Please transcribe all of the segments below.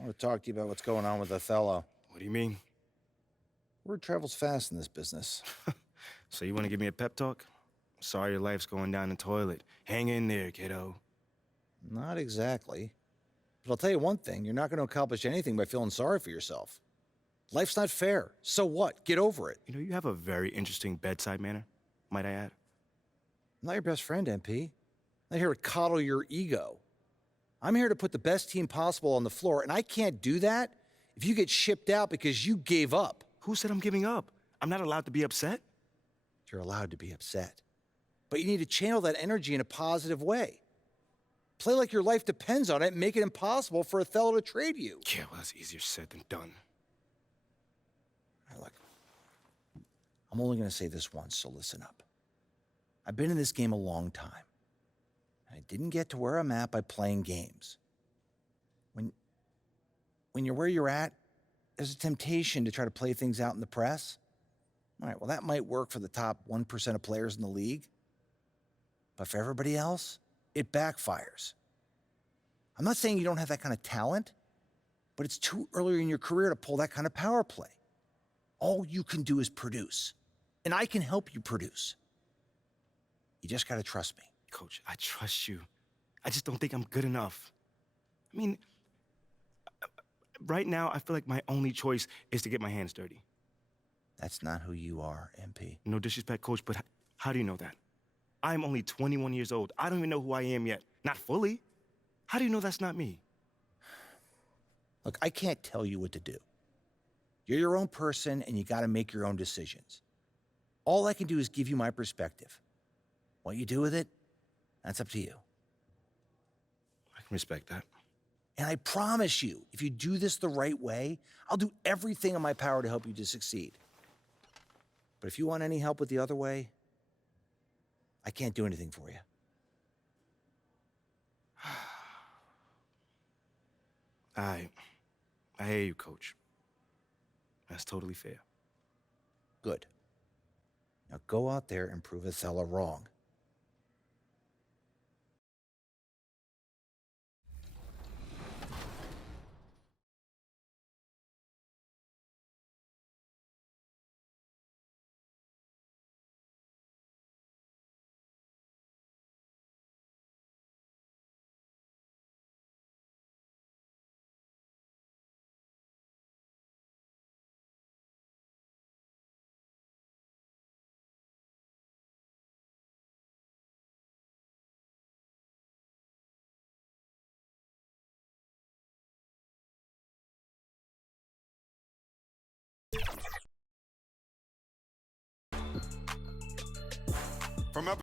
I want to talk to you about what's going on with Othello. What do you mean? Word travels fast in this business. So you want to give me a pep talk? Sorry your life's going down the toilet. Hang in there, kiddo. Not exactly. But I'll tell you one thing, you're not going to accomplish anything by feeling sorry for yourself. Life's not fair. So what? Get over it. You know, you have a very interesting bedside manner, might I add. I'm not your best friend, MP. I'm not here to coddle your ego. I'm here to put the best team possible on the floor, and I can't do that if you get shipped out because you gave up. Who said I'm giving up? I'm not allowed to be upset? You're allowed to be upset. But you need to channel that energy in a positive way. Play like your life depends on it and make it impossible for Othello to trade you. Yeah, well, that's easier said than done. Look, I'm only going to say this once, so listen up. I've been in this game a long time. I didn't get to where I'm at by playing games. When you're where you're at, there's a temptation to try to play things out in the press. All right, well, that might work for the top 1% of players in the league. But for everybody else, it backfires. I'm not saying you don't have that kind of talent, but it's too early in your career to pull that kind of power play. All you can do is produce, and I can help you produce. You just got to trust me. Coach, I trust you. I just don't think I'm good enough. I mean, right now, I feel like my only choice is to get my hands dirty. That's not who you are, MP. No disrespect, Coach, but how do you know that? I'm only 21 years old. I don't even know who I am yet. Not fully. How do you know that's not me? Look, I can't tell you what to do. You're your own person, and you got to make your own decisions. All I can do is give you my perspective. What you do with it, that's up to you. I can respect that. And I promise you, if you do this the right way, I'll do everything in my power to help you to succeed. But if you want any help with the other way, I can't do anything for you. I hear you, Coach. That's totally fair. Good. Now go out there and prove Othello wrong. From up.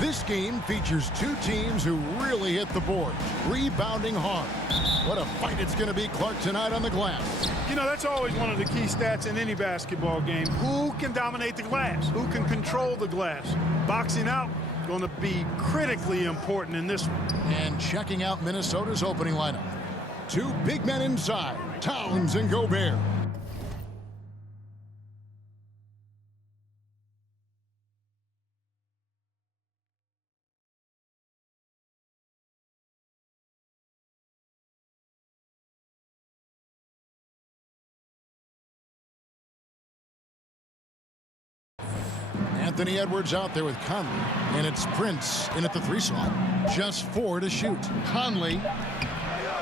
This game features two teams who really hit the boards, rebounding hard. What a fight it's going to be, Clark, tonight on the glass. You know, that's always one of the key stats in any basketball game. Who can dominate the glass? Who can control the glass? Boxing out is going to be critically important in this one. And checking out Minnesota's opening lineup. Two big men inside, Towns and Gobert. Anthony Edwards out there with Conley. And it's Prince in at the 3 slot. Just 4 to shoot. Conley.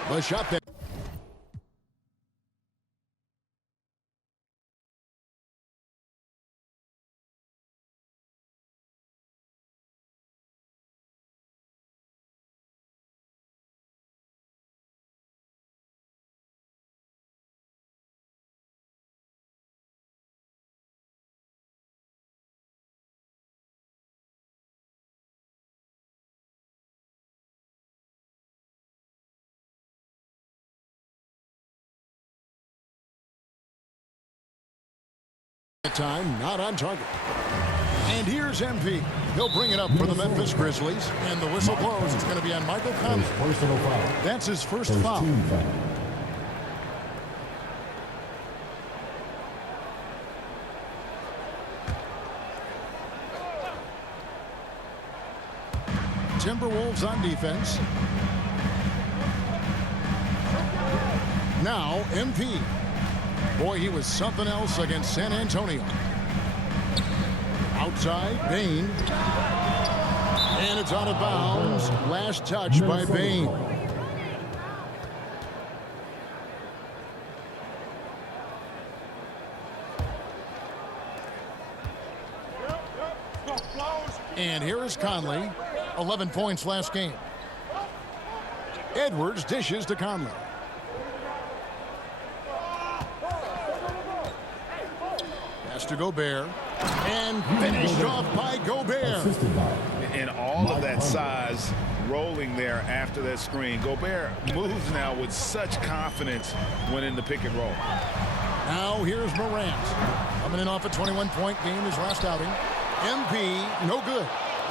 The shot that. Time not on target. And here's MP. He'll bring it up for the Memphis Grizzlies. And the whistle blows. It's going to be on Michael Conley. That's his first foul. Timberwolves on defense. Now MP. Boy, he was something else against San Antonio. Outside, Bane. And it's out of bounds. Last touch by Bane. And here is Conley. 11 points last game. Edwards dishes to Conley. Pass to Gobert. And finished off by Gobert. And all of that size rolling there after that screen. Gobert moves now with such confidence when in the pick and roll. Now here's Morant. Coming in off a 21-point game his last outing. MP, no good.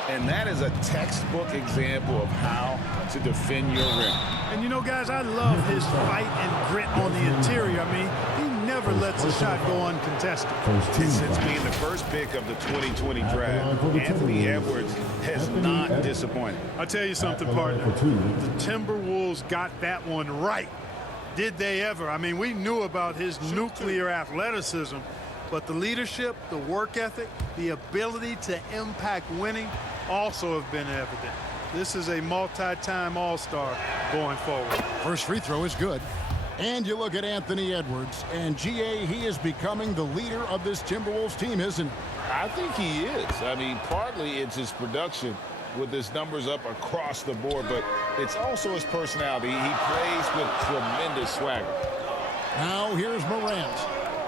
And that is a textbook example of how to defend your rim. And you know, guys, I love his fight and grit on the interior. I mean, he never lets a shot go uncontested. Since being the first pick of the 2020 draft, Anthony Edwards has not disappointed. I'll tell you something, partner. The Timberwolves got that one right. Did they ever? I mean, we knew about his nuclear athleticism, but the leadership, the work ethic, the ability to impact winning also have been evident. This is a multi-time All-Star going forward. First free throw is good. And you look at Anthony Edwards, and GA, he is becoming the leader of this Timberwolves team, isn't he? I think he is. I mean, partly it's his production with his numbers up across the board, but it's also his personality. He plays with tremendous swagger. Now here's Morant.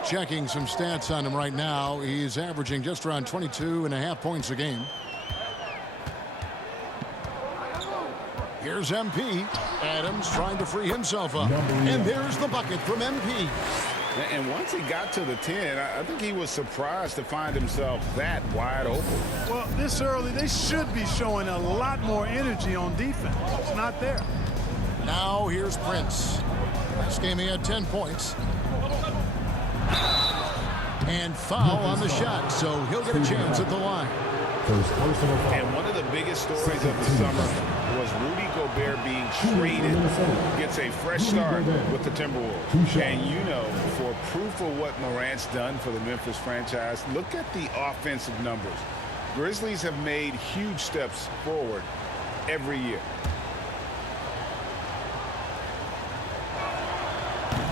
Checking some stats on him right now. He's averaging just around 22.5 points a game. Here's MP. Adams trying to free himself up. And there's the bucket from MP. And once he got to the 10, I think he was surprised to find himself that wide open. Well, this early, they should be showing a lot more energy on defense. It's not there. Now here's Prince. Last game he had 10 points. And foul on the shot, so he'll get a chance at the line. And one of the biggest stories of the summer was Rudy Gobert being traded, gets a fresh start with the Timberwolves. And you know, for proof of what Morant's done for the Memphis franchise, look at the offensive numbers. Grizzlies have made huge steps forward every year.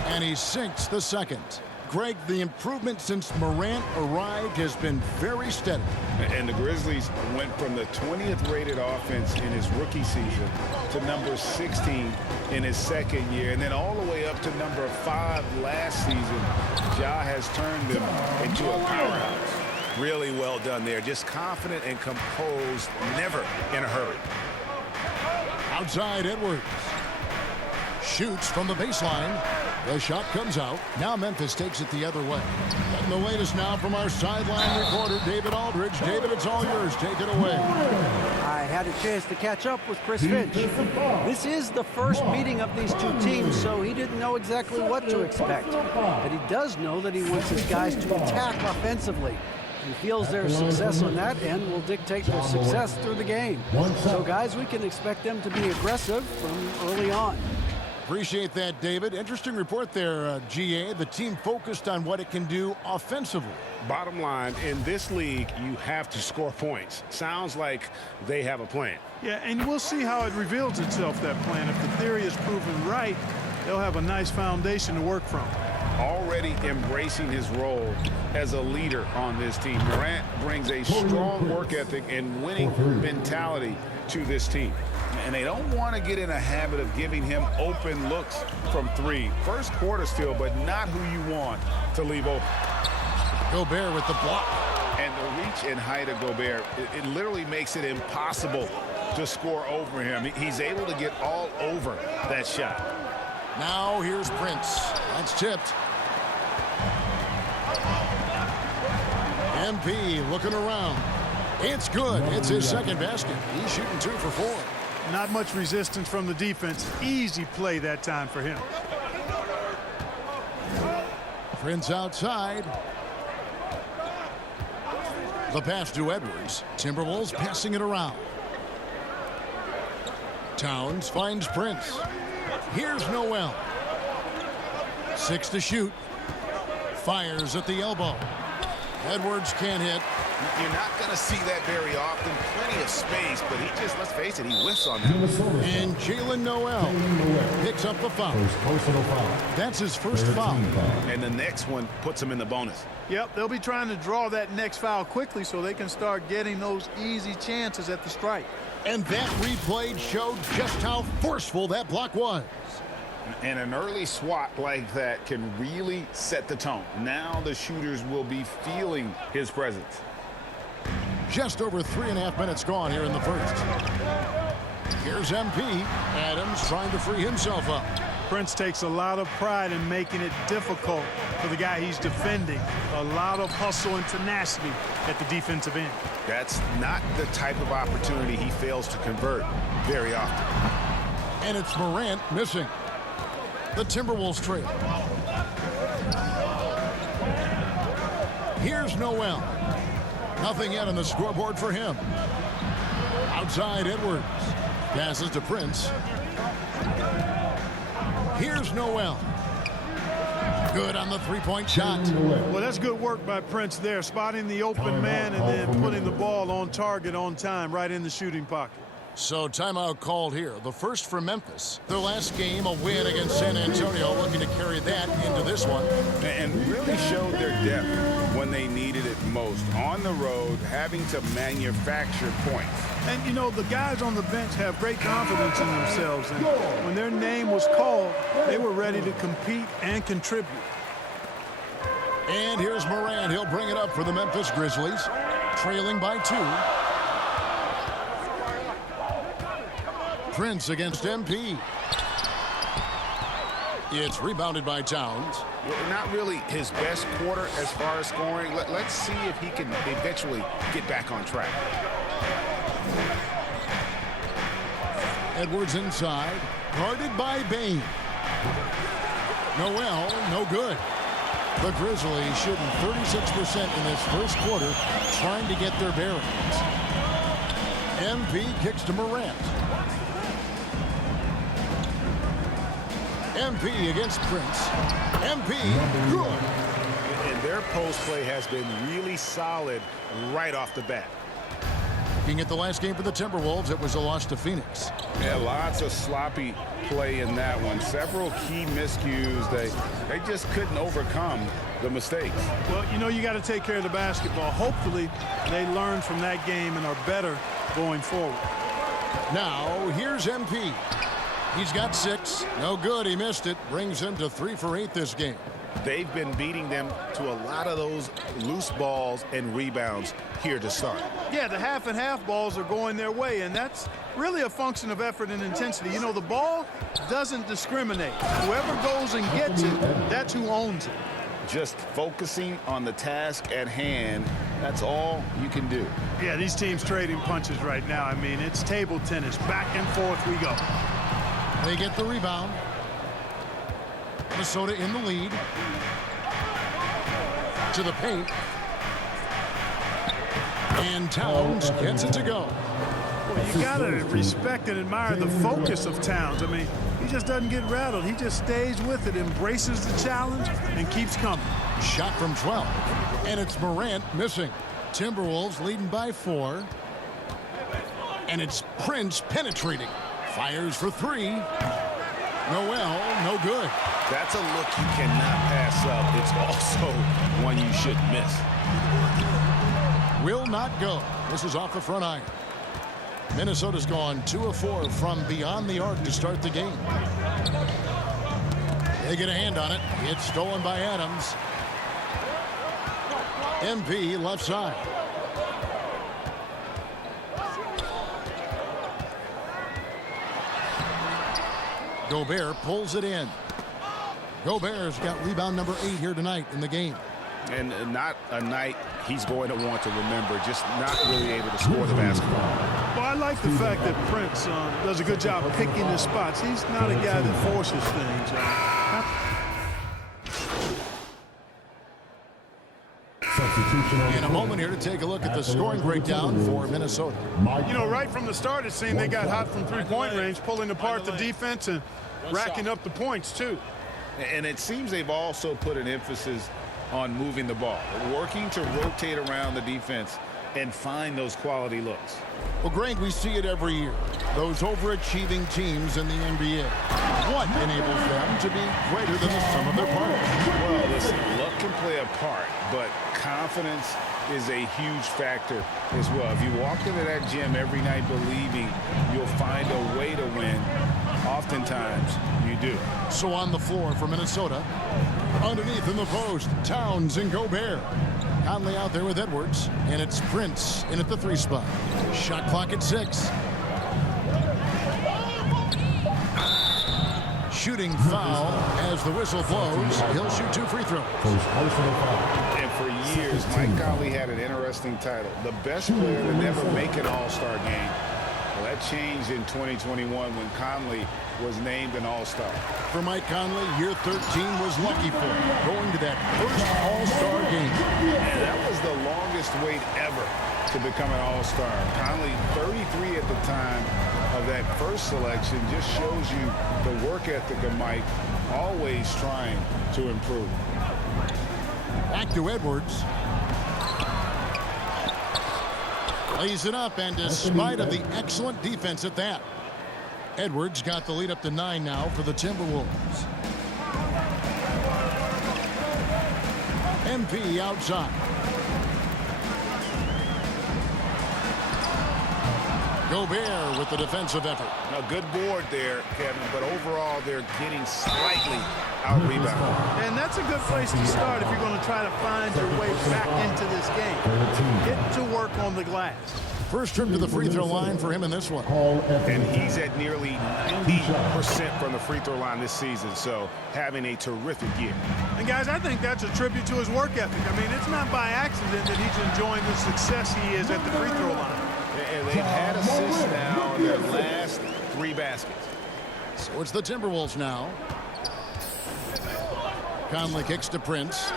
And he sinks the second. Greg, the improvement since Morant arrived has been very steady. And the Grizzlies went from the 20th rated offense in his rookie season to number 16 in his second year, and then all the way up to number 5 last season. Ja has turned them into a powerhouse. Really well done there. Just confident and composed, never in a hurry. Outside Edwards. Shoots from the baseline. The shot comes out. Now Memphis takes it the other way. And the latest now from our sideline reporter, David Aldridge. David, it's all yours. Take it away. I had a chance to catch up with Chris Finch. This is the first meeting of these two teams, so he didn't know exactly what to expect. But he does know that he wants his guys to attack offensively. He feels their success on that end will dictate their success through the game. So, guys, we can expect them to be aggressive from early on. Appreciate that, David. Interesting report there, GA. The team focused on what it can do offensively. Bottom line, in this league, you have to score points. Sounds like they have a plan. Yeah, and we'll see how it reveals itself, that plan. If the theory is proven right, they'll have a nice foundation to work from. Already embracing his role as a leader on this team. Morant brings a strong work ethic and winning mentality to this team. And they don't want to get in a habit of giving him open looks from 3. First quarter still, but not who you want to leave open. Gobert with the block. And the reach and height of Gobert, it literally makes it impossible to score over him. He's able to get all over that shot. Now here's Prince. That's tipped. MP looking around. It's good. It's his second basket. He's shooting 2 for 4. Not much resistance from the defense. Easy play that time for him. Prince outside. The pass to Edwards. Timberwolves passing it around. Towns finds Prince. Here's Noel. 6 to shoot. Fires at the elbow. Edwards can't hit. You're not going to see that very often. Plenty of space, but he just, let's face it, he whiffs on that. And Jalen Noel picks up the foul. That's his first foul. And the next one puts him in the bonus. Yep, they'll be trying to draw that next foul quickly so they can start getting those easy chances at the strike. And that replay showed just how forceful that block was. And an early swat like that can really set the tone. Now the shooters will be feeling his presence. Just over 3.5 minutes gone here in the first. Here's MP. Adams trying to free himself up. Prince takes a lot of pride in making it difficult for the guy he's defending. A lot of hustle and tenacity at the defensive end. That's not the type of opportunity he fails to convert very often. And it's Morant missing. The Timberwolves trail. Here's Noel. Nothing yet on the scoreboard for him. Outside Edwards. Passes to Prince. Here's Noel. Good on the three-point shot. Well, that's good work by Prince there, spotting the open man and then putting the ball on target on time right in the shooting pocket. So timeout called here. The first for Memphis. Their last game, a win against San Antonio, looking to carry that into this one. And really showed their depth when they needed it most. On the road, having to manufacture points. And, you know, the guys on the bench have great confidence in themselves. And when their name was called, they were ready to compete and contribute. And here's Morant. He'll bring it up for the Memphis Grizzlies. Trailing by 2. Prince against MP. It's rebounded by Towns. Not really his best quarter as far as scoring. Let's see if he can eventually get back on track. Edwards inside. Guarded by Bain. Noel, no good. The Grizzlies shooting 36% in this first quarter, trying to get their bearings. MP kicks to Morant. MP against Prince. MP, good. And their post play has been really solid right off the bat. Looking at the last game for the Timberwolves, it was a loss to Phoenix. Yeah, lots of sloppy play in that one. Several key miscues. They just couldn't overcome the mistakes. Well, you know, you got to take care of the basketball. Hopefully, they learn from that game and are better going forward. Now, here's MP. He's got 6. No good. He missed it. Brings him to 3 for 8 this game. They've been beating them to a lot of those loose balls and rebounds here to start. Yeah, the half and half balls are going their way, and that's really a function of effort and intensity. You know, the ball doesn't discriminate. Whoever goes and gets it, that's who owns it. Just focusing on the task at hand, that's all you can do. Yeah, these teams trading punches right now. I mean, it's table tennis. Back and forth we go. They get the rebound. Minnesota in the lead. To the paint. And Towns gets it to go. Well, you got to respect and admire the focus of Towns. I mean, he just doesn't get rattled. He just stays with it, embraces the challenge, and keeps coming. Shot from 12. And it's Morant missing. Timberwolves leading by 4. And it's Prince penetrating. Fires for 3. Noel, no good. That's a look you cannot pass up. It's also one you shouldn't miss. Will not go. This is off the front iron. Minnesota's gone 2 of 4 from beyond the arc to start the game. They get a hand on it. It's stolen by Adams. MP left side. Gobert pulls it in. Gobert's got rebound number 8 here tonight in the game. And not a night he's going to want to remember, just not really able to score the basketball. Well, I like the fact that Prince does a good job of picking his spots. He's not a guy that forces things. In a moment here to take a look at the scoring breakdown for Minnesota. You know, right from the start, it seemed they got hot from three-point range, pulling apart the defense and racking up the points, too. And it seems they've also put an emphasis on moving the ball, working to rotate around the defense and find those quality looks. Well, Greg, we see it every year. Those overachieving teams in the NBA. What enables them to be greater than the sum of their parts? Well, listen, luck can play a part, but confidence is a huge factor as well. If you walk into that gym every night believing you'll find a way to win, oftentimes you do. So on the floor for Minnesota, underneath in the post, Towns and Gobert. Conley out there with Edwards, and it's Prince in at the 3 spot. Shot clock at 6. Shooting foul as the whistle blows. He'll shoot 2 free throws. And for years, Mike Conley had an interesting title. The best player to never make an All-Star game. Well, that changed in 2021 when Conley was named an All-Star. For Mike Conley, year 13 was lucky for him, going to that first All-Star game. And that was the longest wait ever to become an All-Star. Conley, 33 at the time of that first selection, just shows you the work ethic of Mike, always trying to improve. Back to Edwards. Lays it up, and despite of the excellent defense at that, Edwards got the lead up to 9 now for the Timberwolves. MP outside. Gobert with the defensive effort. A good board there, Kevin, but overall they're getting slightly out-rebounded. And that's a good place to start if you're going to try to find your way back into this game. Get to work on the glass. First trip to the free throw line for him in this one. And he's at nearly 90% from the free throw line this season, so having a terrific year. And guys, I think that's a tribute to his work ethic. I mean, it's not by accident that he's enjoying the success he is at the free throw line. And they've had assists now in their last 3 baskets. So it's the Timberwolves now. Conley kicks to Prince.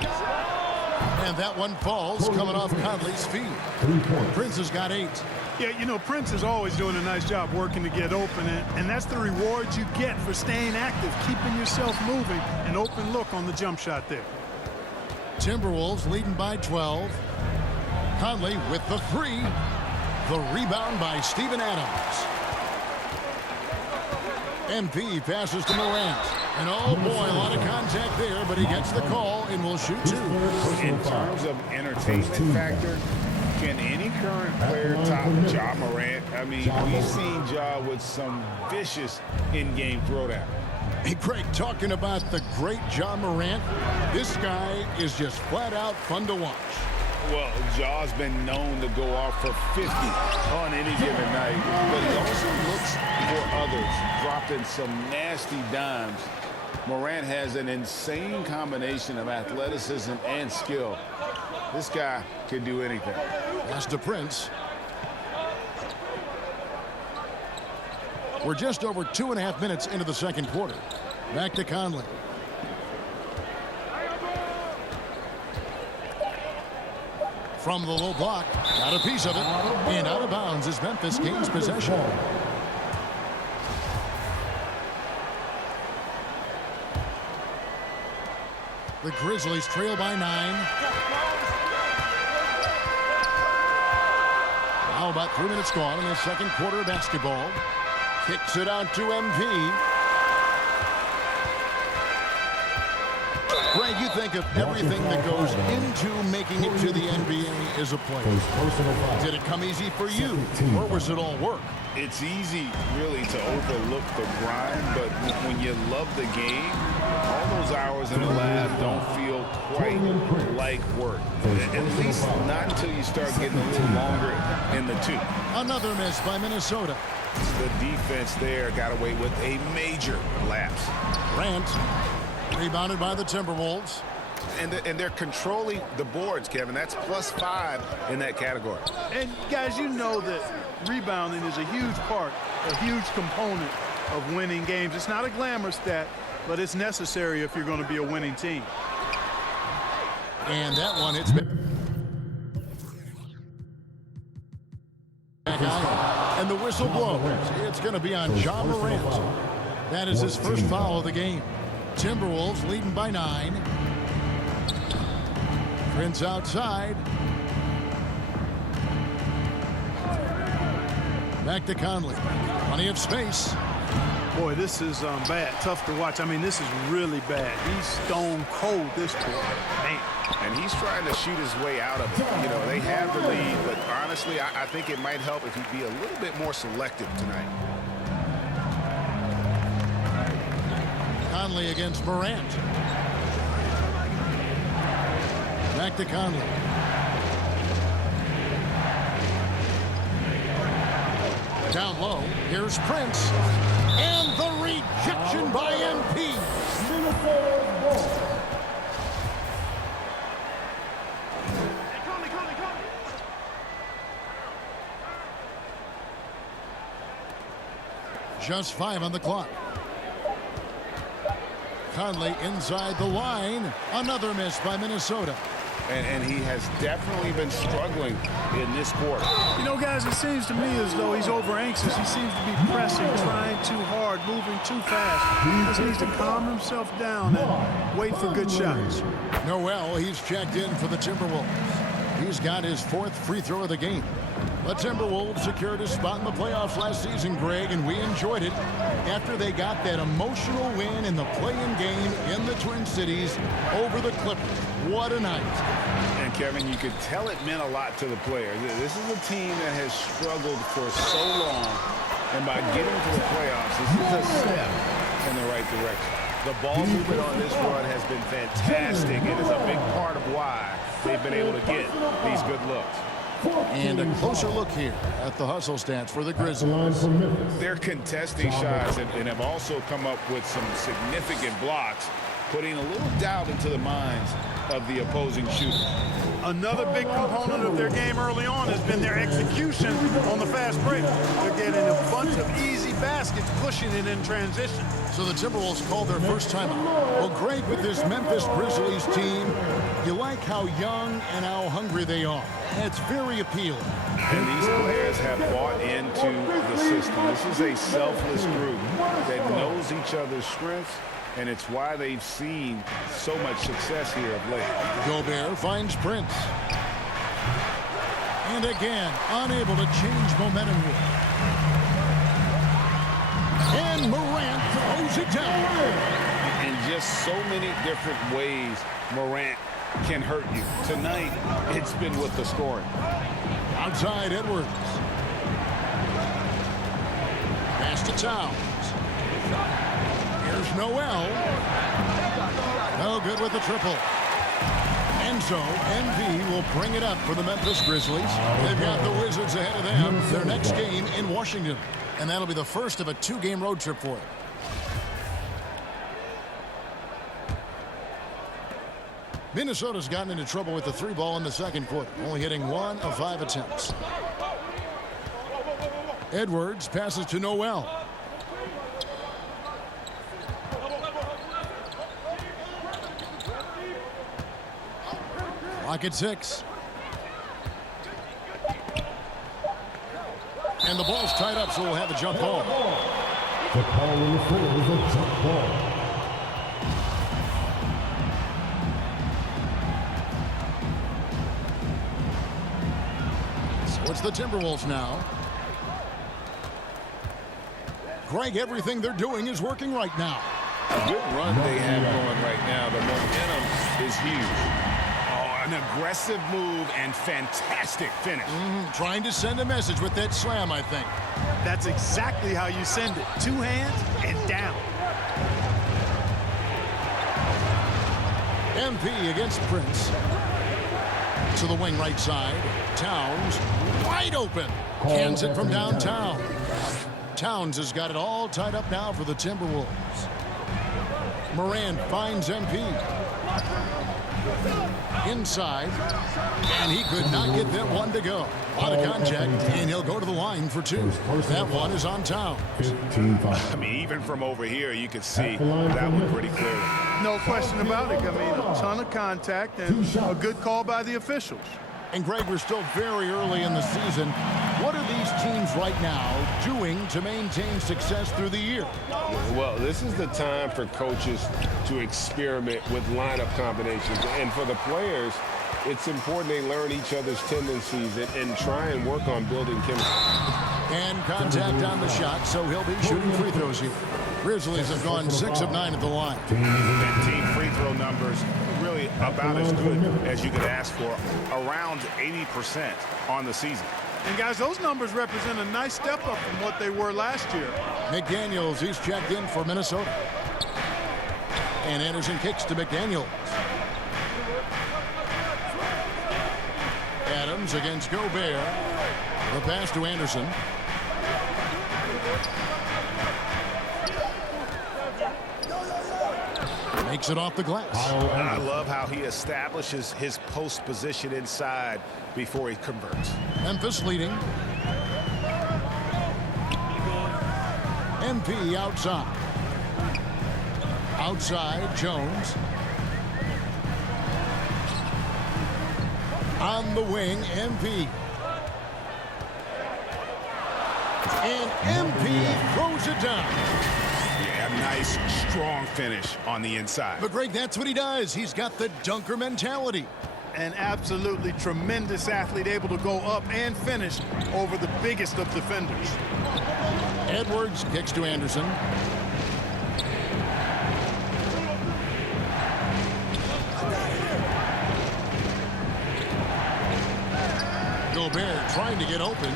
And that one falls coming off Conley's feet. Prince has got 8. Yeah, you know, Prince is always doing a nice job working to get open, and that's the reward you get for staying active, keeping yourself moving, an open look on the jump shot there. Timberwolves leading by 12. Conley with the 3. The rebound by Steven Adams. MP passes to Morant. And oh boy, a lot of contact there, but he gets the call and will shoot 2. In terms of entertainment factor, can any current player top Ja Morant? I mean, we've seen Ja with some vicious in-game throwdown. Hey, Craig, talking about the great Ja Morant, this guy is just flat out fun to watch. Well, Ja's been known to go off for 50 on any given night, but he also looks for others, dropping some nasty dimes. Morant has an insane combination of athleticism and skill. This guy can do anything. Pass to Prince. We're just over 2.5 minutes into the second quarter. Back to Conley. From the low block, got a piece of it, and out of bounds as Memphis gains possession. The Grizzlies trail by 9. Now about 3 minutes gone in the second quarter of basketball. Kicks it out to MP. Greg, you think of everything that goes into making it to the NBA as a player. Did it come easy for you, or was it all work? It's easy, really, to overlook the grind, but when you love the game, all those hours in the lab don't feel quite like work. At least not until you start getting a little longer in the tooth. Another miss by Minnesota. The defense there got away with a major lapse. Grant, rebounded by the Timberwolves. And they're controlling the boards, Kevin. That's +5 in that category. And guys, you know that rebounding is a huge part, a huge component of winning games. It's not a glamour stat, but it's necessary if you're going to be a winning team. And that one hits back out, and the whistle blows. It's going to be on Ja Morant. That is his first foul of the game. Timberwolves leading by 9. Prince outside. Back to Conley. Plenty of space. Boy, this is bad. Tough to watch. I mean, this is really bad. He's stone cold this quarter. Man. And he's trying to shoot his way out of it. You know, they have the lead, but honestly, I think it might help if he'd be a little bit more selective tonight. Conley against Morant. Back to Conley. Down low. Here's Prince. And the rejection by MP. Just 5 on the clock. Conley inside the line. Another miss by Minnesota. And he has definitely been struggling in this quarter. You know, guys, it seems to me as though he's over anxious. He seems to be pressing, trying too hard, moving too fast. He just needs to calm himself down and wait for good shots. Noel, he's checked in for the Timberwolves. He's got his 4th free throw of the game. The Timberwolves secured a spot in the playoffs last season, Greg, and we enjoyed it after they got that emotional win in the play-in game in the Twin Cities over the Clippers. What a night. And, Kevin, you could tell it meant a lot to the players. This is a team that has struggled for so long, and by getting to the playoffs, this is a step in the right direction. The ball movement on this run has been fantastic. It is a big part of why they've been able to get these good looks. And a closer look here at the hustle stats for the Grizzlies. They're contesting shots and have also come up with some significant blocks, putting a little doubt into the minds of the opposing shooters. Another big component of their game early on has been their execution on the fast break. They're getting a bunch of easy baskets, pushing it in transition. So the Timberwolves called their first timeout. Well, Greg, with this Memphis Grizzlies team, you like how young and how hungry they are. It's very appealing. And these players have bought into the system. This is a selfless group that knows each other's strengths, and it's why they've seen so much success here of late. Gobert finds Prince. And again, unable to change momentum here. And Morant throws it down. In just so many different ways, Morant can hurt you. Tonight, it's been with the scoring. Outside Edwards. Pass to Towns. Here's Noel. No good with the triple. And so MV will bring it up for the Memphis Grizzlies. They've got the Wizards ahead of them. Their next game in Washington. And that'll be the first of a 2-game road trip for them. Minnesota's gotten into trouble with the 3-ball in the second quarter, only hitting 1 of 5 attempts. Edwards passes to Noel. Clock at 6. And the ball's tied up, so we'll have a jump ball. The call on the floor is a jump ball. So it's the Timberwolves now. Greg, everything they're doing is working right now. A good run they have going right now. The momentum is huge. An aggressive move and fantastic finish. Trying to send a message with that slam, I think. That's exactly how you send it. 2 hands and down. MP against Prince. To the wing right side. Towns wide open. Cans it from downtown. Towns has got it all tied up now for the Timberwolves. Morant finds MP. Inside. And he could not get that one to go. A lot of contact, and he'll go to the line for 2. That one is on Towns. 15-5. I mean, even from over here, you can see that one pretty clearly. No question about it. I mean, a ton of contact and a good call by the officials. And Greg, we're still very early in the season. What are these teams right now doing to maintain success through the year? Well, this is the time for coaches to experiment with lineup combinations. And for the players, it's important they learn each other's tendencies and try and work on building chemistry. And contact on the shot, so he'll be shooting free throws here. Grizzlies have gone 6 of 9 at the line. And team free throw numbers really about as good as you could ask for, around 80% on the season. And guys, those numbers represent a nice step up from what they were last year. McDaniels, he's checked in for Minnesota. And Anderson kicks to McDaniels. Adams against Gobert. The pass to Anderson. Makes it off the glass. I love how he establishes his post position inside before he converts. Memphis leading. MP outside. Outside, Jones. On the wing, MP. And MP throws it down. Yeah, nice, strong finish on the inside. But Greg, that's what he does. He's got the dunker mentality. An absolutely tremendous athlete, able to go up and finish over the biggest of defenders. Edwards kicks to Anderson. Gobert trying to get open.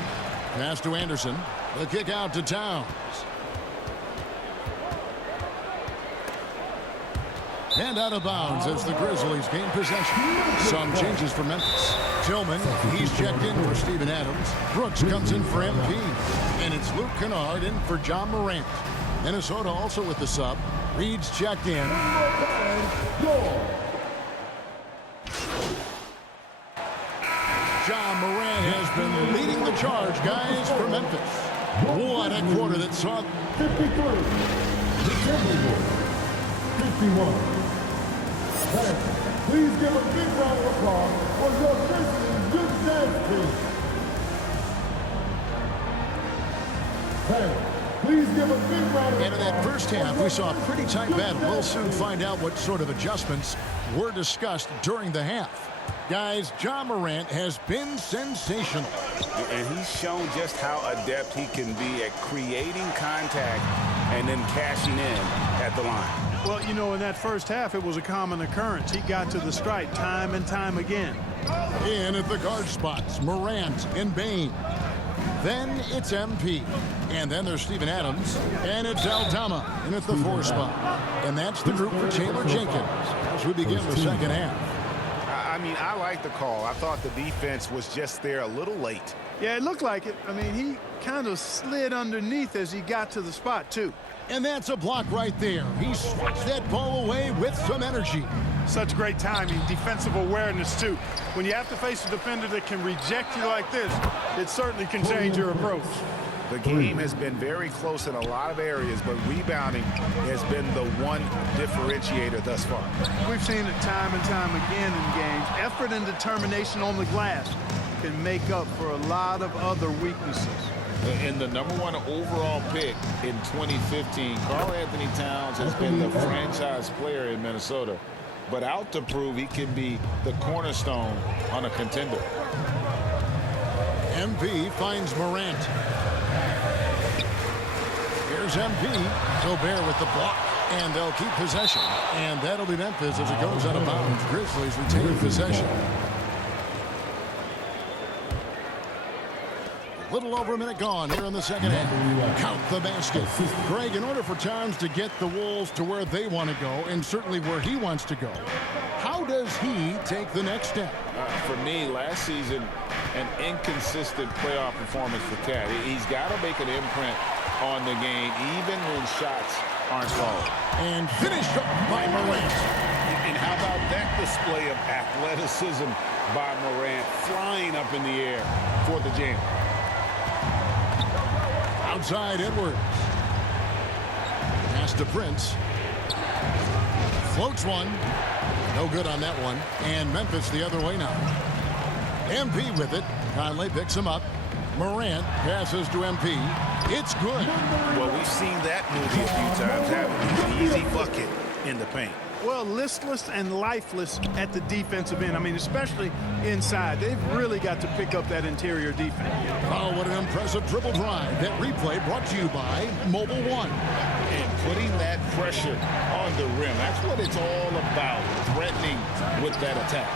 Pass to Anderson. The kick out to Towns. And out of bounds as the Grizzlies gain possession. Some changes for Memphis. Tillman, he's checked in for Steven Adams. Brooks comes in for MP. And it's Luke Kennard in for John Morant. Minnesota also with the sub. Reed's checked in. John Morant has been leading the charge, guys, for Memphis. What a quarter that saw 53. The Timberwolves. 51. Hey, please give a big round of applause for your Grizzlies good dance team. Hey, please give a big round of applause. And in that first half, we saw a pretty tight battle. We'll soon find out what sort of adjustments were discussed during the half. Guys, John Morant has been sensational. And he's shown just how adept he can be at creating contact and then cashing in at the line. Well, you know, in that first half, it was a common occurrence. He got to the stripe time and time again. In at the guard spots, Morant and Bain. Then it's MP. And then there's Steven Adams. And it's Aldama in at the 4 spot. And that's the group for Taylor Jenkins as we begin the second half. I mean, I like the call. I thought the defense was just there a little late. Yeah, it looked like it. I mean, he kind of slid underneath as he got to the spot, too. And that's a block right there. He swats that ball away with some energy. Such great timing, defensive awareness, too. When you have to face a defender that can reject you like this, it certainly can change your approach. The game has been very close in a lot of areas, but rebounding has been the one differentiator thus far. We've seen it time and time again in games. Effort and determination on the glass can make up for a lot of other weaknesses. And the #1 overall pick in 2015, Karl Anthony Towns has been the franchise player in Minnesota, but out to prove he can be the cornerstone on a contender. MP finds Morant. Here's MP. Gobert with the block. And they'll keep possession. And that'll be Memphis as it goes out of bounds. Grizzlies retain possession. A little over a minute gone here in the second half. Count the basket. Greg, in order for Towns to get the Wolves to where they want to go, and certainly where he wants to go, how does he take the next step? For me, last season, an inconsistent playoff performance for Cat. He's got to make an imprint on the game, even when shots aren't falling. And finished off by Morant. And how about that display of athleticism by Morant, flying up in the air for the jam. Outside Edwards. Pass to Prince. Floats one. No good on that one. And Memphis the other way now. MP with it. Conley picks him up. Morant passes to MP. It's good. Well, we've seen that movie a few times, haven't we? An easy bucket in the paint. Well, listless and lifeless at the defensive end. I mean, especially inside. They've really got to pick up that interior defense. Oh, what an impressive dribble drive. That replay brought to you by Mobile One. And putting that pressure on the rim, that's what it's all about, threatening with that attack.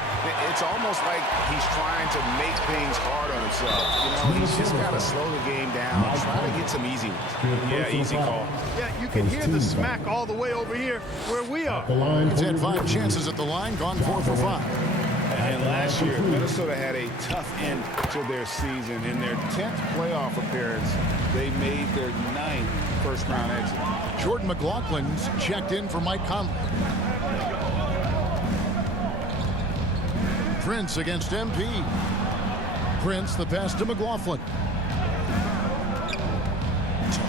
It's almost like he's trying to make things hard on himself. You know, he's just got to slow the game down, try to get some easy ones. Yeah, easy call. Yeah, you can hear the smack all the way over here where we are. He's had 5 chances at the line, gone 4 for 5. And last year, Minnesota had a tough end to their season. In their 10th playoff appearance, they made their 9th first-round exit. Jordan McLaughlin's checked in for Mike Conley. Prince against MP. Prince, the pass to McLaughlin.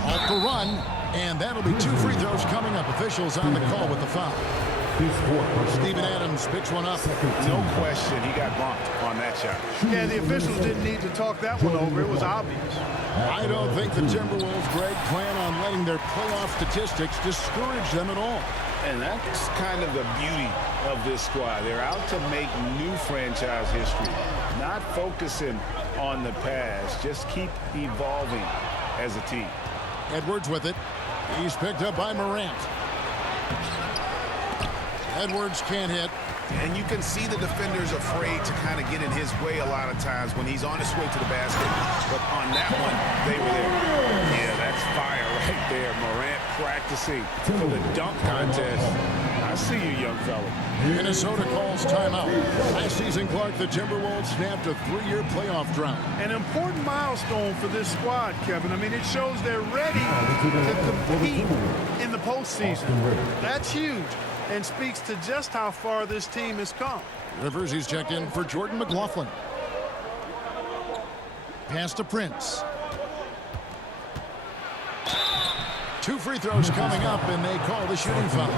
Off the run, and that'll be 2 free throws coming up. Officials on the call with the foul. Steven Adams picks one up. No question, he got bumped on that shot. Yeah, the officials didn't need to talk that one over. It was obvious. I don't think the Timberwolves, Greg, plan on letting their playoff statistics discourage them at all. And that's kind of the beauty of this squad. They're out to make new franchise history, not focusing on the past, just keep evolving as a team. Edwards with it. He's picked up by Morant. Edwards can't hit. And you can see the defenders afraid to kind of get in his way a lot of times when he's on his way to the basket. But on that one, they were there. Yeah, that's fire right there. Morant practicing for the dunk contest. I see you, young fella. Minnesota calls timeout. Last season, Clark, the Timberwolves snapped a 3-year playoff drought. An important milestone for this squad, Kevin. I mean, it shows they're ready to compete in the postseason. That's huge and speaks to just how far this team has come. Rivers, he's checked in for Jordan McLaughlin. Pass to Prince. 2 free throws coming up, and they call the shooting foul.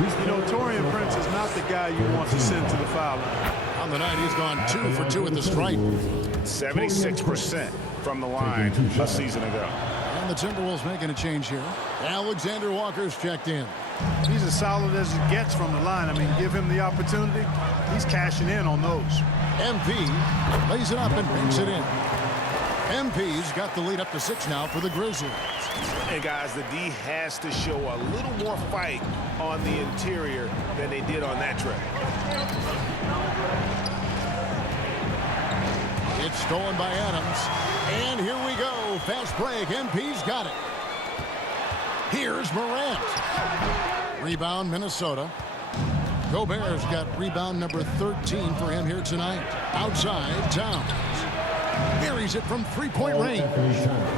You know, Taurean Prince is not the guy you want to send to the foul line. On the night, he's gone 2 for 2 at the stripe. 76% from the line a season ago. And the Timberwolves making a change here. Alexander Walker's checked in. He's as solid as it gets from the line. I mean, give him the opportunity. He's cashing in on those. MP lays it up and brings it in. MP's got the lead up to 6 now for the Grizzlies. And guys, the D has to show a little more fight on the interior than they did on that trip. It's stolen by Adams. And here we go. Fast break. MP's got it. Here's Morant. Rebound, Minnesota. Gobert's got rebound number 13 for him here tonight. Outside, Towns. Buries it from 3-point range.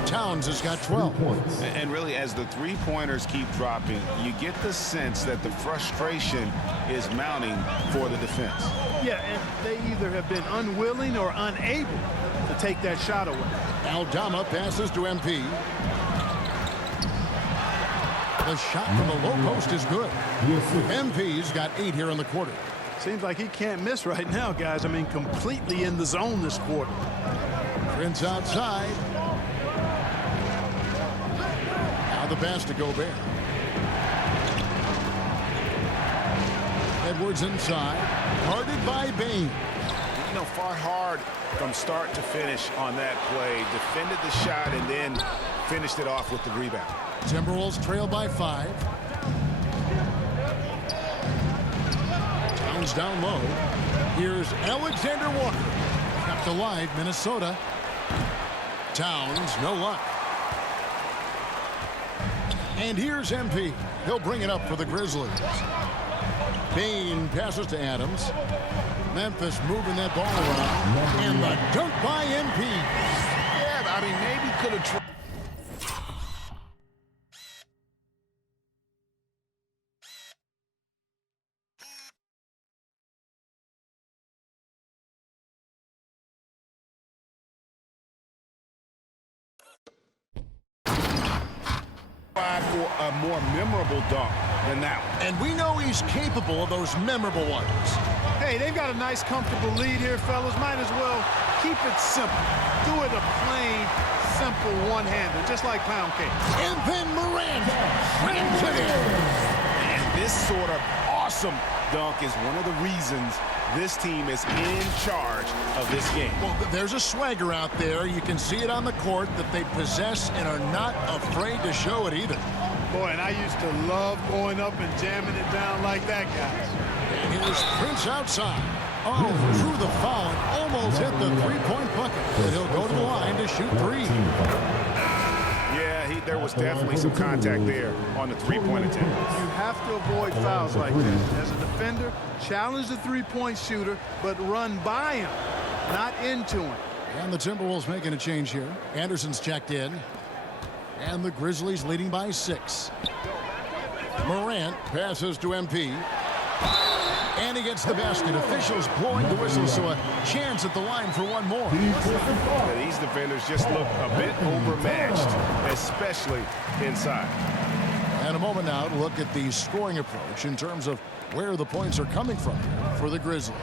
Towns has got 12. And really, as the three-pointers keep dropping, you get the sense that the frustration is mounting for the defense. Yeah, and they either have been unwilling or unable to take that shot away. Aldama passes to MP. The shot from the low post is good. MP's got 8 here in the quarter. Seems like he can't miss right now, guys. I mean, completely in the zone this quarter. Prince outside. Now the pass to Gobert. Edwards inside. Guarded by Bain. You know, fought hard from start to finish on that play. Defended the shot and then finished it off with the rebound. Timberwolves trail by 5. Towns down low. Here's Alexander Walker. Kept alive, Minnesota. Towns, no luck. And here's MP. He'll bring it up for the Grizzlies. Bain passes to Adams. Memphis moving that ball around. And the dunk by MP. Yeah, I mean, maybe could have tried. For a more memorable dunk than that one. And we know he's capable of those memorable ones. Hey, they've got a nice, comfortable lead here, fellas. Might as well keep it simple. Do it a plain, simple one-hander, just like pound cake. And then Morant slams it in. And this sort of awesome dunk is one of the reasons this team is in charge of this game. Well, there's a swagger out there. You can see it on the court that they possess and are not afraid to show it either. Boy, and I used to love going up and jamming it down like that, guys. And here's Prince outside. Oh, drew the foul and almost hit the three-point bucket. And he'll go to the line to shoot three. Yeah, there was definitely some contact there on the three-point attempt. You have to avoid fouls like that. As a defender, challenge the three-point shooter, but run by him, not into him. And the Timberwolves making a change here. Anderson's checked in. And the Grizzlies leading by 6. Morant passes to MP. And he gets the basket. Officials blowing the whistle, so a chance at the line for one more. These defenders just look a bit overmatched, especially inside. And a moment now to look at the scoring approach in terms of where the points are coming from for the Grizzlies.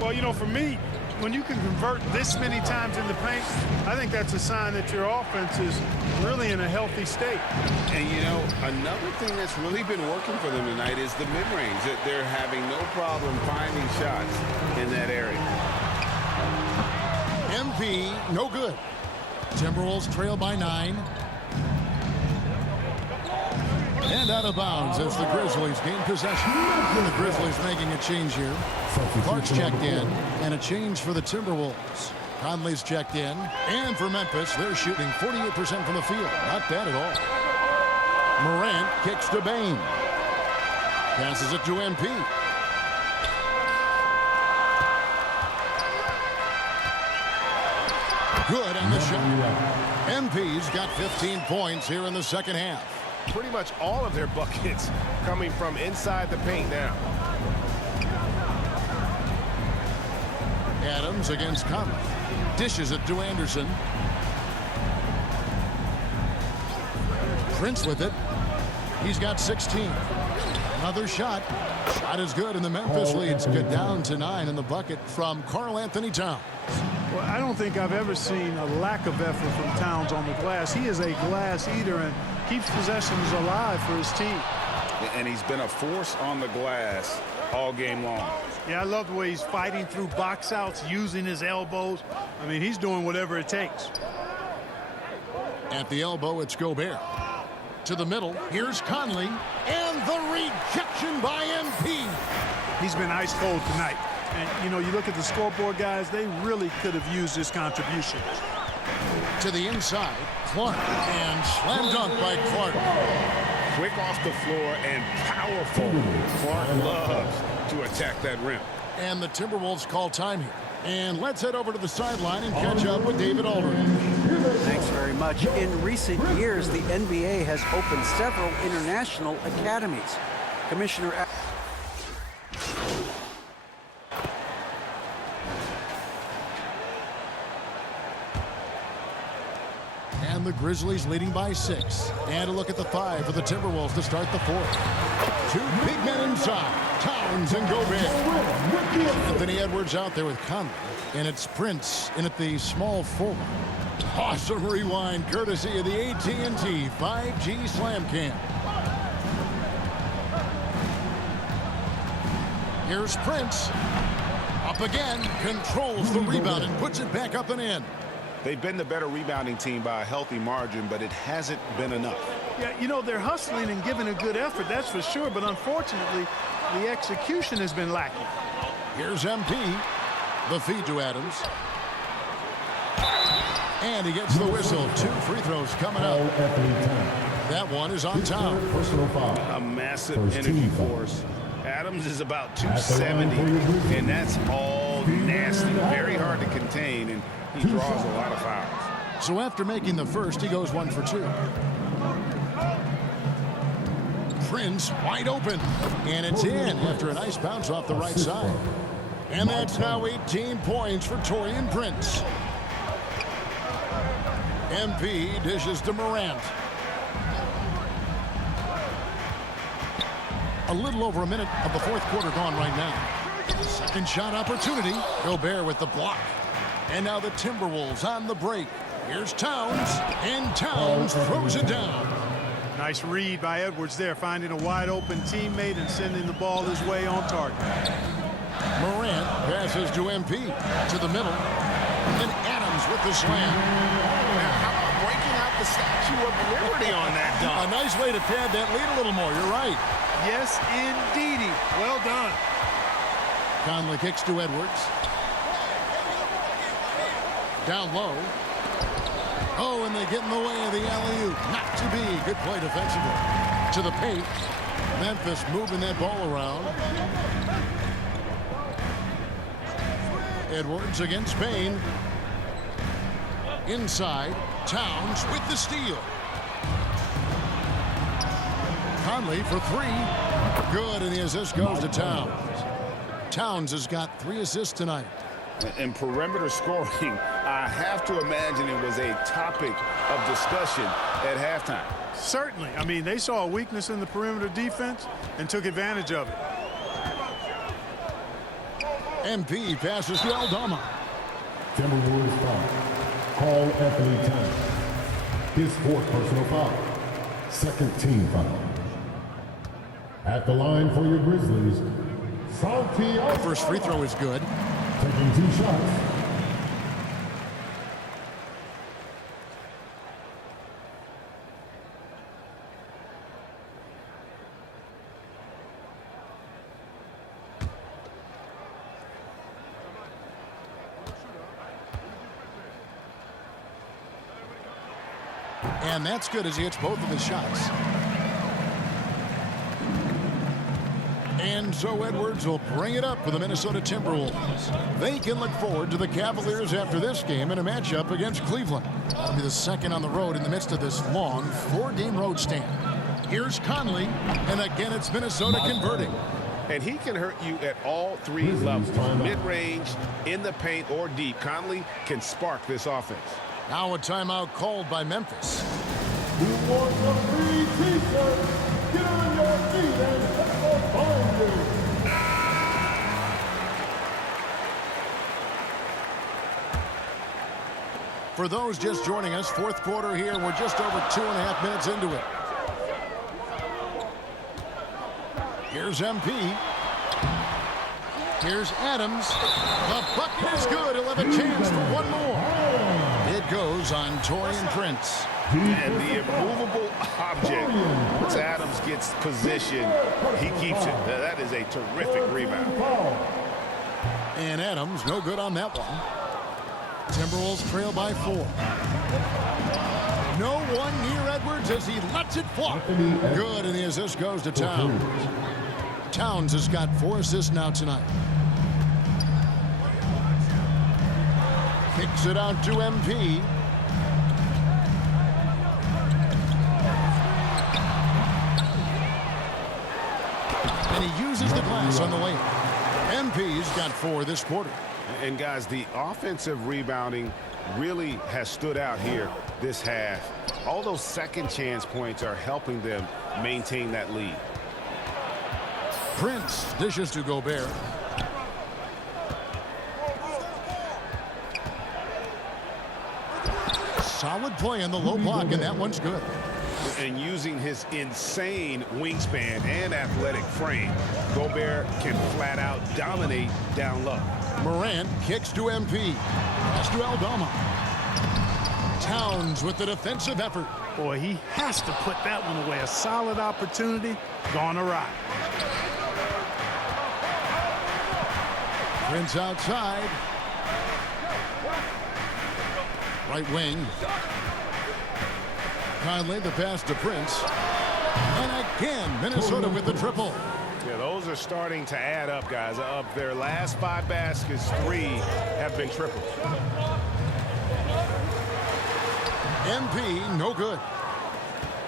Well, you know, for me, when you can convert this many times in the paint, I think that's a sign that your offense is really in a healthy state. And, you know, another thing that's really been working for them tonight is the mid-range. That they're having no problem finding shots in that area. MP, no good. Timberwolves trail by 9. And out of bounds as the Grizzlies gain possession. And the Grizzlies making a change here. Clark's checked in, and a change for the Timberwolves. Conley's checked in, and for Memphis, they're shooting 48% from the field. Not bad at all. Morant kicks to Bane. Passes it to MP. Good on the shot. MP's got 15 points here in the second half. Pretty much all of their buckets coming from inside the paint now. Adams against Conley. Dishes it to Anderson. Prince with it. He's got 16. Another shot. Shot is good, and the Memphis leads get down to 9 in the bucket from Karl-Anthony Towns. Well, I don't think I've ever seen a lack of effort from Towns on the glass. He is a glass eater and keeps possessions alive for his team. And he's been a force on the glass all game long. Yeah, I love the way he's fighting through box outs, using his elbows. I mean, he's doing whatever it takes. At the elbow, it's Gobert. To the middle, here's Conley. And the rejection by MP. He's been ice cold tonight. And, you know, you look at the scoreboard, guys, they really could have used his contribution. To the inside, Clark. And slam dunk by Clark. Quick off the floor and powerful. Clark loves to attack that rim. And the Timberwolves call time here. And let's head over to the sideline and catch up with David Aldridge. Thanks very much. In recent years, the NBA has opened several international academies. Commissioner And the Grizzlies leading by 6. And a look at the 5 for the Timberwolves to start the 4th. 2 big men inside. Towns and Gobert. Anthony Edwards out there with Conley. And it's Prince in at the small forward. Awesome rewind courtesy of the AT&T 5G Slam Cam. Here's Prince. Up again. Controls the rebound and puts it back up and in. They've been the better rebounding team by a healthy margin, but it hasn't been enough. Yeah, you know, they're hustling and giving a good effort, that's for sure. But unfortunately, the execution has been lacking. Here's MP. The feed to Adams. And he gets the whistle. 2 free throws coming up. That one is on Town. A massive energy force. Adams is about 270, and that's all nasty. Very hard to contain, and he draws a lot of fouls. So after making the first, he goes 1 for 2. Prince wide open. And it's in after a nice bounce off the right side. And that's now 18 points for Taurean Prince. MP dishes to Morant. A little over a minute of the fourth quarter gone right now. Second shot opportunity. Gobert with the block. And now the Timberwolves on the break. Here's Towns, and Towns throws it down. Nice read by Edwards there, finding a wide open teammate and sending the ball his way on target. Morant passes to MP, to the middle, and Adams with the slam. How about breaking out the Statue of Liberty on that dunk? A nice way to pad that lead a little more, you're right. Yes, indeedy. Well done. Conley kicks to Edwards. Down low. Oh, and they get in the way of the alley-oop. Not to be. Good play defensively. To the paint. Memphis moving that ball around. Edwards against Payne. Inside. Towns with the steal. Conley for three. Good, and the assist goes to Towns. Towns has got 3 assists tonight. And perimeter scoring, I have to imagine it was a topic of discussion at halftime. Certainly. I mean, they saw a weakness in the perimeter defense and took advantage of it. MP passes to Aldama. Timberwolves foul. Call Anthony Towns. His 4th personal foul. 2nd team foul. At the line for your Grizzlies, Santi. First free throw is good. Taking 2 shots. And that's good as he hits both of his shots. And so Edwards will bring it up for the Minnesota Timberwolves. They can look forward to the Cavaliers after this game in a matchup against Cleveland. That'll be the second on the road in the midst of this long 4-game road stand. Here's Conley, and again it's Minnesota converting. And he can hurt you at all 3 levels, mid-range, in the paint, or deep. Conley can spark this offense. Now a timeout called by Memphis. Who wants a free t-shirt? Get on your feet and have a fun day. For those just joining us, fourth quarter here. We're just over 2.5 minutes into it. Here's MP. Here's Adams. The bucket is good. He'll have a chance for one more. It goes on Taurean Prince. And the immovable object, once Adams gets position, he keeps it. That is a terrific rebound. And Adams, no good on that one. Timberwolves trail by 4. No one near Edwards as he lets it fly. Good, and the assist goes to Towns. Towns has got 4 assists now tonight. Kicks it out to MP. And he uses the glass on the way. MP's got 4 this quarter. And guys, the offensive rebounding really has stood out here this half. All those second chance points are helping them maintain that lead. Prince dishes to Gobert. Solid play in the low block, and that one's good. And using his insane wingspan and athletic frame, Gobert can flat out dominate down low. Morant kicks to MP. Pass to Aldama. Towns with the defensive effort. Boy, he has to put that one away. A solid opportunity gone awry. Prince outside. Right wing. Conley the pass to Prince. And again, Minnesota with the triple. Yeah, those are starting to add up, guys. Of their last 5 baskets, 3 have been triples. MP, no good.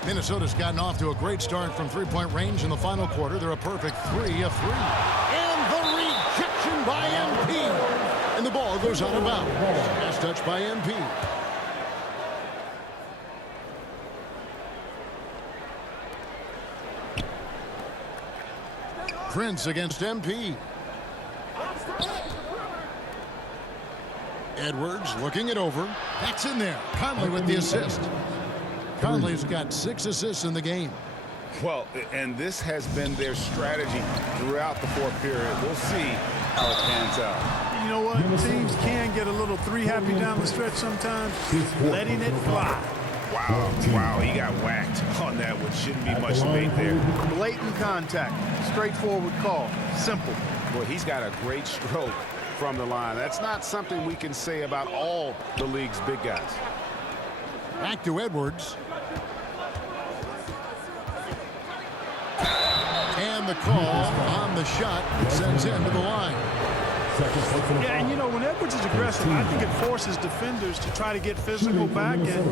Minnesota's gotten off to a great start from three-point range in the final quarter. They're a perfect 3 of 3. And the rejection by MP. And the ball goes out of bounds. Last touch by MP. Prince against MP. Edwards looking it over. That's in there. Conley with the assist. Conley's got 6 assists in the game. Well, and this has been their strategy throughout the fourth period. We'll see how it pans out. You know what? Teams can get a little three-happy down the stretch sometimes, letting it fly. Wow, he got whacked on that, which shouldn't be much debate there. Blatant contact, straightforward call, simple. Boy, he's got a great stroke from the line. That's not something we can say about all the league's big guys. Back to Edwards. And the call on the shot sends him to the line. Yeah, and you know, when Edwards is aggressive, I think it forces defenders to try to get physical back, and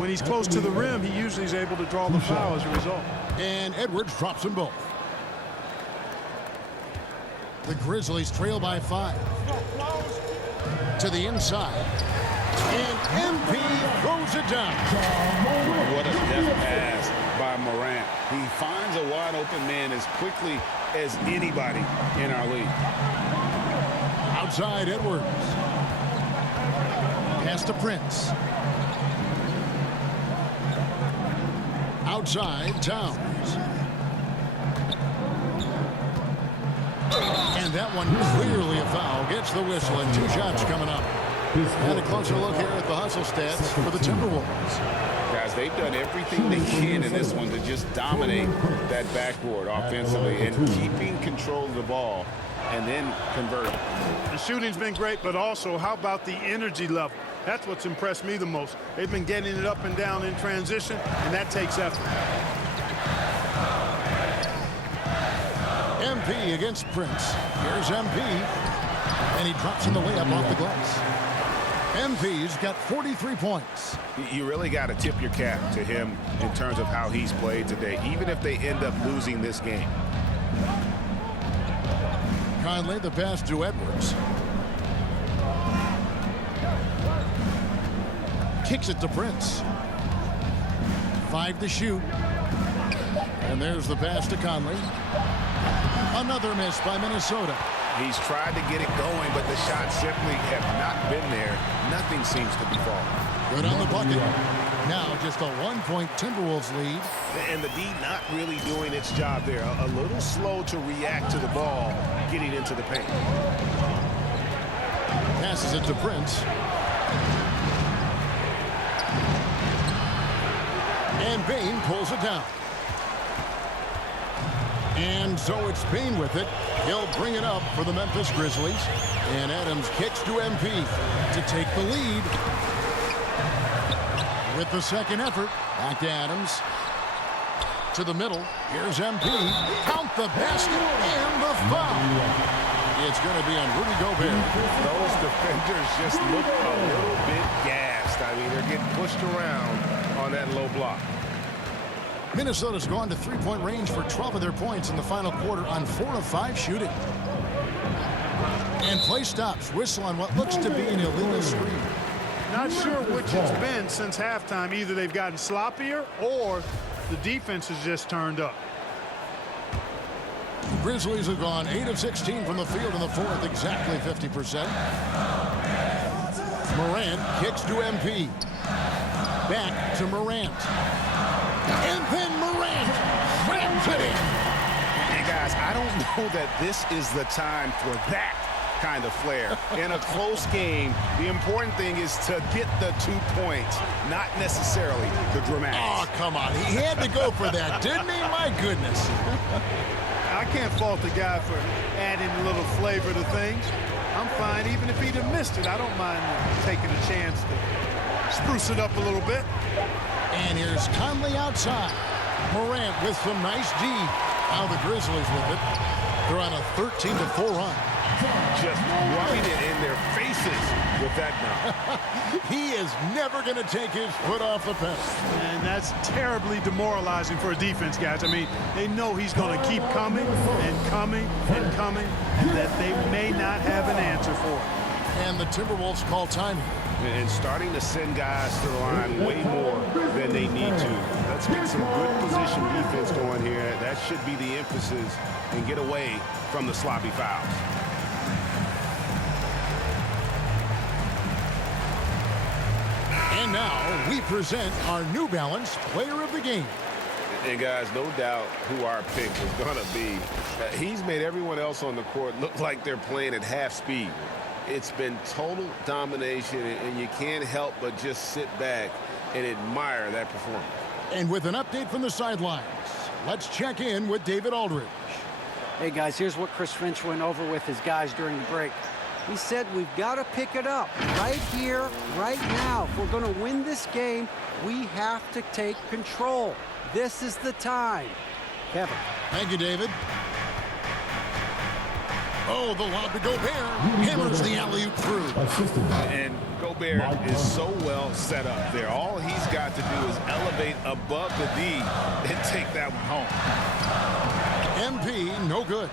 when he's close to the rim, he usually is able to draw the foul as a result. And Edwards drops them both. The Grizzlies trail by 5. To the inside. And MP throws it down. What a deft pass by Morant. He finds a wide open man as quickly as anybody in our league. Outside Edwards. Pass to Prince. Outside Towns. And that one clearly a foul. Gets the whistle and 2 shots coming up. And a closer look here at the hustle stats for the Timberwolves. Guys, they've done everything they can in this one to just dominate that backboard offensively and keeping control of the ball and then converting. The shooting's been great, but also how about the energy level? That's what's impressed me the most. They've been getting it up and down in transition, and that takes effort. MP against Prince. Here's MP. And he drops in the layup off the glass. MP's got 43 points. You really got to tip your cap to him in terms of how he's played today, even if they end up losing this game. Conley, the pass to Edwards. Kicks it to Prince. 5 to shoot. And there's the pass to Conley. Another miss by Minnesota. He's tried to get it going, but the shots simply have not been there. Nothing seems to be falling. Good on the bucket. Now just a 1-point Timberwolves lead. And the D not really doing its job there. A little slow to react to the ball getting into the paint. Passes it to Prince. And Bane pulls it down. And so it's Bane with it. He'll bring it up for the Memphis Grizzlies. And Adams kicks to MP to take the lead. With the second effort, back to Adams. To the middle. Here's MP. Count the basket and the foul. It's going to be on Rudy Gobert. Those defenders just look a little bit gassed. I mean, they're getting pushed around on that low block. Minnesota's gone to three-point range for 12 of their points in the final quarter on 4 of 5 shooting. And play stops. Whistle on what looks to be an illegal screen. Not sure which it's been since halftime. Either they've gotten sloppier or the defense has just turned up. The Grizzlies have gone 8 of 16 from the field in the fourth, exactly 50%. Morant kicks to MP. Back to Morant. And then Morant slams it in. And guys, I don't know that this is the time for that kind of flair. In a close game, the important thing is to get the 2 points, not necessarily the dramatics. Oh, come on. He had to go for that, didn't he? My goodness. I can't fault the guy for adding a little flavor to things. I'm fine. Even if he'd have missed it, I don't mind taking a chance to spruce it up a little bit. And here's Conley outside. Morant with some nice D. Now the Grizzlies with it. They're on a 13-4 run. Just rubbing it in their faces with that now. He is never going to take his foot off the pedal. And that's terribly demoralizing for a defense, guys. I mean, they know he's going to keep coming and coming and coming, and that they may not have an answer for it. And the Timberwolves call timing. And starting to send guys to the line way more than they need to. Let's get some good position defense going here. That should be the emphasis, and get away from the sloppy fouls. And now we present our New Balance Player of the Game. And guys, no doubt who our pick is going to be. He's made everyone else on the court look like they're playing at half speed. It's been total domination, and you can't help but just sit back and admire that performance. And with an update from the sidelines, let's check in with David Aldridge. Hey, guys, here's what Chris Finch went over with his guys during the break. He said we've got to pick it up right here, right now. If we're going to win this game, we have to take control. This is the time. Kevin. Thank you, David. Oh, the lob to Gobert. Hammers the alley-oop through. And Gobert is so well set up there. All he's got to do is elevate above the D and take that one home. MP, no good.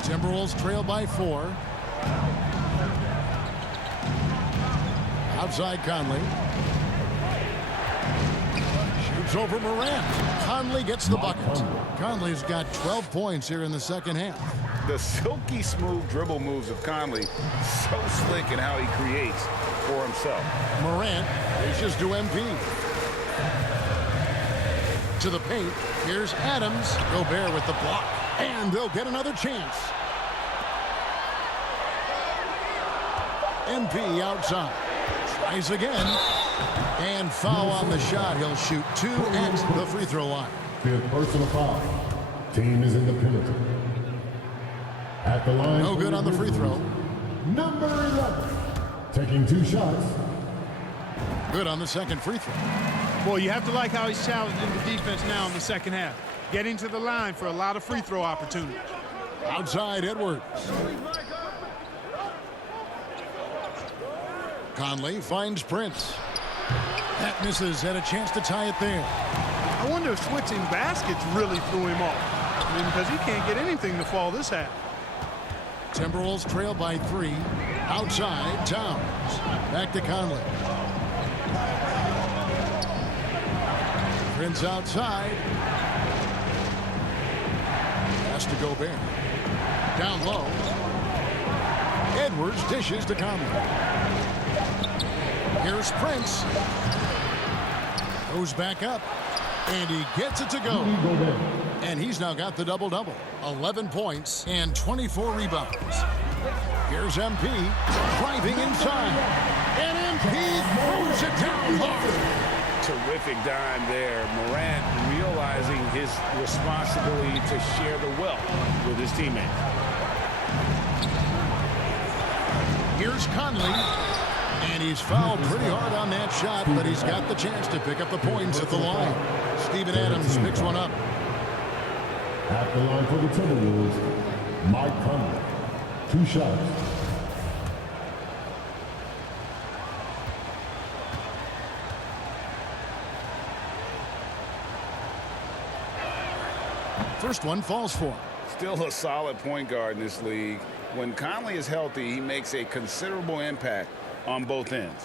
Timberwolves trail by 4. Outside Conley. Shoots over Morant. Conley gets the bucket. Conley's got 12 points here in the second half. The silky smooth dribble moves of Conley, so slick in how he creates for himself. Morant dishes to MP. To the paint. Here's Adams. Gobert with the block. And they'll get another chance. MP outside. Tries again. And foul on the shot. He'll shoot 2 at the free throw line. Fifth personal foul. Team is in the penalty. At the line. No good on the free throw. Number 11. Taking 2 shots. Good on the second free throw. Well, you have to like how he's challenging the defense now in the second half. Getting to the line for a lot of free throw opportunities. Outside Edwards. Conley finds Prince. That misses. Had a chance to tie it there. I wonder if switching baskets really threw him off. I mean, because he can't get anything to fall this half. Timberwolves trail by 3. Outside, Towns. Back to Conley. Prince outside. Pass to Gobert. Down low. Edwards dishes to Conley. Here's Prince. Goes back up. And he gets it to go. And he's now got the double-double. 11 points and 24 rebounds. Here's MP driving inside. And MP throws it down hard. Terrific dime there. Morant realizing his responsibility to share the wealth with his teammates. Here's Conley. And he's fouled pretty hard on that shot, but he's got the chance to pick up the points at the line. Steven Adams picks one up. At the line for the Timberwolves, Mike Conley. 2 shots. First one falls for him. Still a solid point guard in this league. When Conley is healthy, he makes a considerable impact on both ends.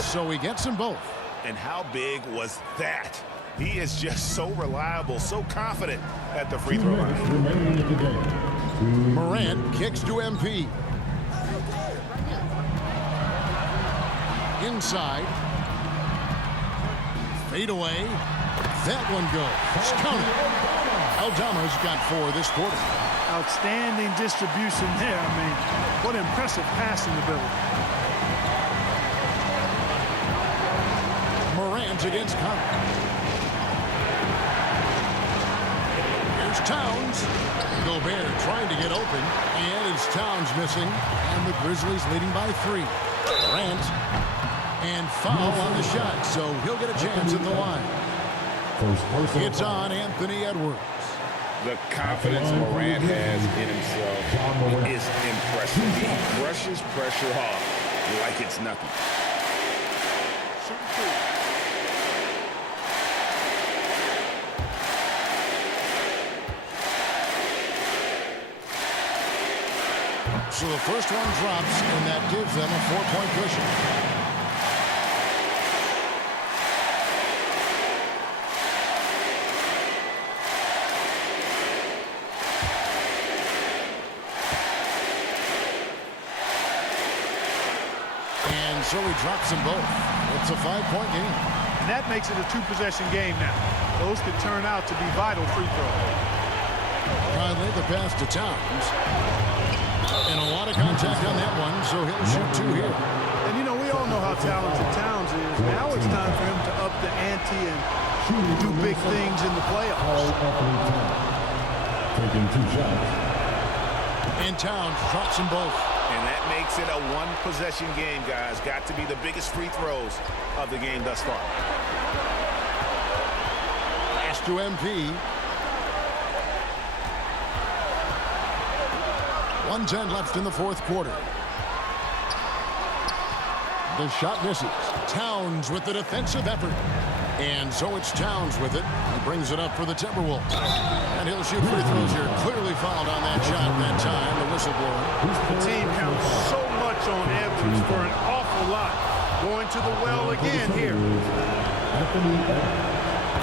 So he gets them both. And how big was that? He is just so reliable, so confident at the free throw line. Morant kicks to MP. Inside. Fade away. That one goes. Counter. Aldama's got 4 this quarter. Outstanding distribution there. I mean, what impressive passing ability. Morant against Conley. Here's Towns. Gobert trying to get open. And it's Towns missing. And the Grizzlies leading by 3. Morant. And foul on the shot, so he'll get a chance at the line. It's on Anthony Edwards. The confidence Morant has in himself is impressive. He brushes pressure off like it's nothing. So the first one drops, and that gives them a 4-point cushion. And so he drops them both. It's a 5-point game. And that makes it a 2-possession game now. Those could turn out to be vital free throws. Conley, the pass to Towns. And a lot of contact on that one, so he'll shoot 2 here. And, you know, we all know how talented Towns is. Now it's time for him to up the ante and do big things in the playoffs. Taking 2 shots. And Towns drops them both. And that makes it a 1-possession game, guys. Got to be the biggest free throws of the game thus far. Pass to MP. 1:10 left in the fourth quarter. The shot misses. Towns with the defensive effort. And so it's Towns with it. He brings it up for the Timberwolves. And he'll shoot free throws here. Clearly fouled on that shot that time, the whistleblower. The team counts so much on Edwards for an awful lot. Going to the well again here.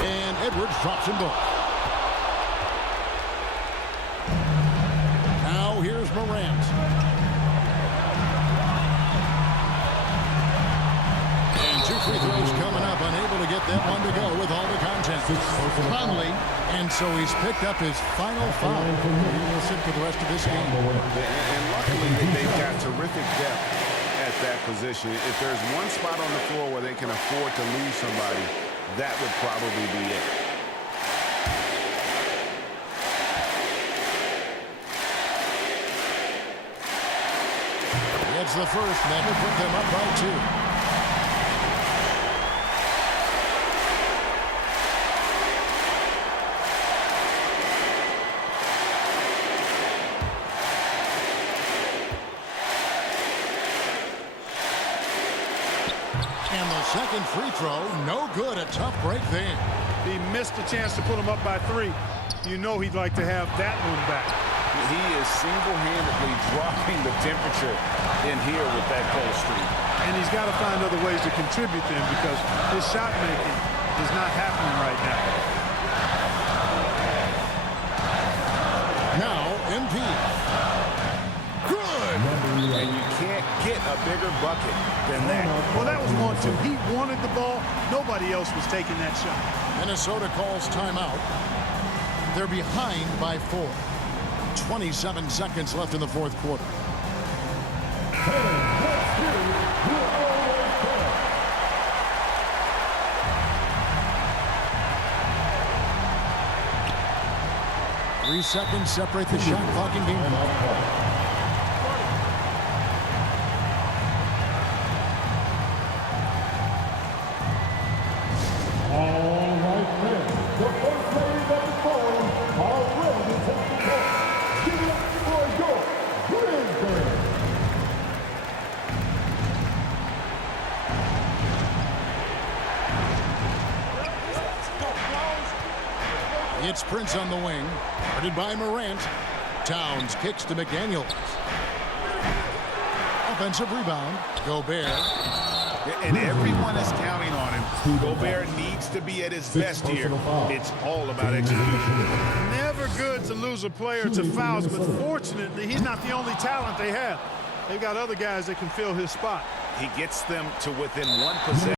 And Edwards drops them both. Now here's Morant. And 2 free throws coming up. Unable to get that one to go with all the contact. Conley. And so he's picked up his final foul. He will sit for the rest of this game. And luckily, they've got terrific depth at that position. If there's one spot on the floor where they can afford to lose somebody, that would probably be it. It's the first, and that will put them up by 2. And the second free throw, no good. A tough break there. He missed a chance to put him up by 3. You know he'd like to have that one back. He is single-handedly dropping the temperature in here with that cold streak. And he's got to find other ways to contribute then because his shot making is not happening right now. Now, MP. Good. And you can't get a bigger bucket than that. Well, that was 1-2. He wanted the ball. Nobody else was taking that shot. Minnesota calls timeout. They're behind by 4. 27 seconds left in the fourth quarter. Three seconds separate the shot clock and game clock. It's Prince on the wing, guarded by Morant. Towns kicks to McDaniels. Offensive rebound, Gobert. And everyone is counting on him. Gobert needs to be at his best here. It's all about execution. Never good to lose a player to fouls, but fortunately, he's not the only talent they have. They've got other guys that can fill his spot. He gets them to within 1 possession.